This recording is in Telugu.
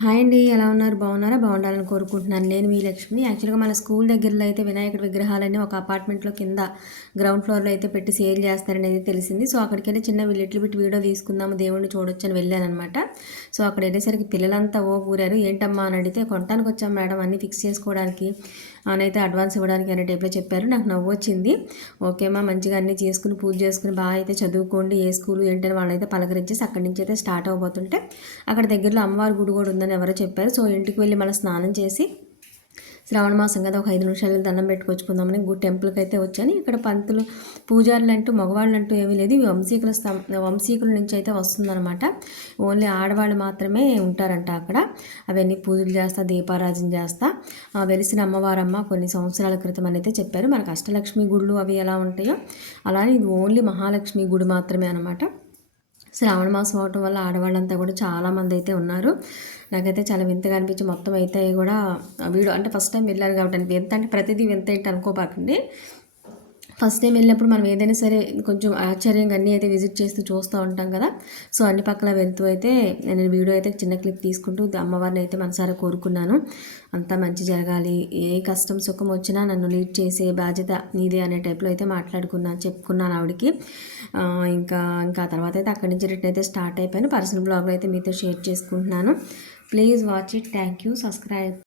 హాయ్ అండి. ఎలా ఉన్నారు? బాగున్నారా? బాగుండాలని కోరుకుంటున్నాను. నేను మీ లక్ష్మిని. యాక్చువల్‌గా మన స్కూల్ దగ్గరలో అయితే వినాయకుడి విగ్రహాలన్నీ ఒక అపార్ట్మెంట్‌లో కింద గ్రౌండ్ ఫ్లోర్‌లో అయితే పెట్టి సేల్ చేస్తారనేది తెలిసింది. సో, అక్కడికెళ్ళి చిన్న లిటిల్ బిట్ వీడియో తీసుకుందాము, దేవుడిని చూడొచ్చని వెళ్ళాననమాట. సో, అక్కడ వెళ్ళేసరికి పిల్లలంతా ఊరారు. ఏంటమ్మా అని అడిగితే, కొనటానికి వచ్చాం మేడం అన్నీ ఫిక్స్ చేసుకోవడానికి అనైతే అడ్వాన్స్ ఇవ్వడానికి అనే టైప్‌లో చెప్పారు. నాకు నవ్వొచ్చింది. ఓకే అమ్మా, మంచిగా అన్నీ చేసుకుని, పూజ చేసుకుని, బాగా అయితే చదువుకోండి. ఏ స్కూలు ఏంటని వాళ్ళైతే పలకరించేసి అక్కడి నుంచి అయితే స్టార్ట్ అవ్వబోతుంటే, అక్కడ దగ్గరలో అమ్మవారి గుడి కూడా ఉందని ఎవరో చెప్పారు. సో, ఇంటికి వెళ్ళి మళ్ళీ స్నానం చేసి శ్రావణ మాసం కదా, ఒక 5 నిమిషాలు దండం పెట్టుకొచ్చుకుందామని టెంపుల్కి అయితే వచ్చాను. ఇక్కడ పంతులు పూజారులు అంటూ మగవాళ్ళు అంటూ ఏమీ లేదు. వంశీకుల నుంచి అయితే వస్తుందన్నమాట. ఓన్లీ ఆడవాళ్ళు మాత్రమే ఉంటారంట అక్కడ. అవన్నీ పూజలు చేస్తా, దీపారాజన చేస్తా వెలిసిన అమ్మవారమ్మ కొన్ని సంవత్సరాల క్రితం అని అయితే చెప్పారు. మనకు అష్టలక్ష్మి గుళ్ళు అవి ఎలా ఉంటాయో అలానే ఇది ఓన్లీ మహాలక్ష్మి గుడి మాత్రమే అనమాట. శ్రావణ మాసం అవటం వల్ల ఆడవాళ్ళంతా కూడా చాలామంది అయితే ఉన్నారు. నాకైతే చాలా వింతగా అనిపించి మొత్తం అయితే కూడా వీడియో అంటే ఫస్ట్ టైం వెళ్ళాను కాబట్టి వింత అంటే ప్రతిదీ వింత ఏంటి అనుకోబాకండి. ఫస్ట్ టైం వెళ్ళినప్పుడు మనం ఏదైనా సరే కొంచెం ఆశ్చర్యంగా అన్నీ అయితే విజిట్ చేస్తూ చూస్తూ ఉంటాం కదా. సో, అన్ని పక్కల వెళ్తూ అయితే నేను వీడియో అయితే చిన్న క్లిప్ తీసుకుంటూ అమ్మవారిని అయితే మనసారా కోరుకున్నాను. అంతా మంచి జరగాలి, ఏ కష్టం సుఖం వచ్చినా నన్ను లీడ్ చేసే బాధ్యత నీదే అనే టైప్లో అయితే చెప్పుకున్నాను ఆవిడకి. ఇంకా ఇంకా తర్వాత అయితే అక్కడి నుంచి రిటర్న్ అయితే స్టార్ట్ అయిపోయాను. పర్సనల్ బ్లాగ్లో అయితే మీతో షేర్ చేసుకుంటున్నాను. Please watch it. Thank you. Subscribe.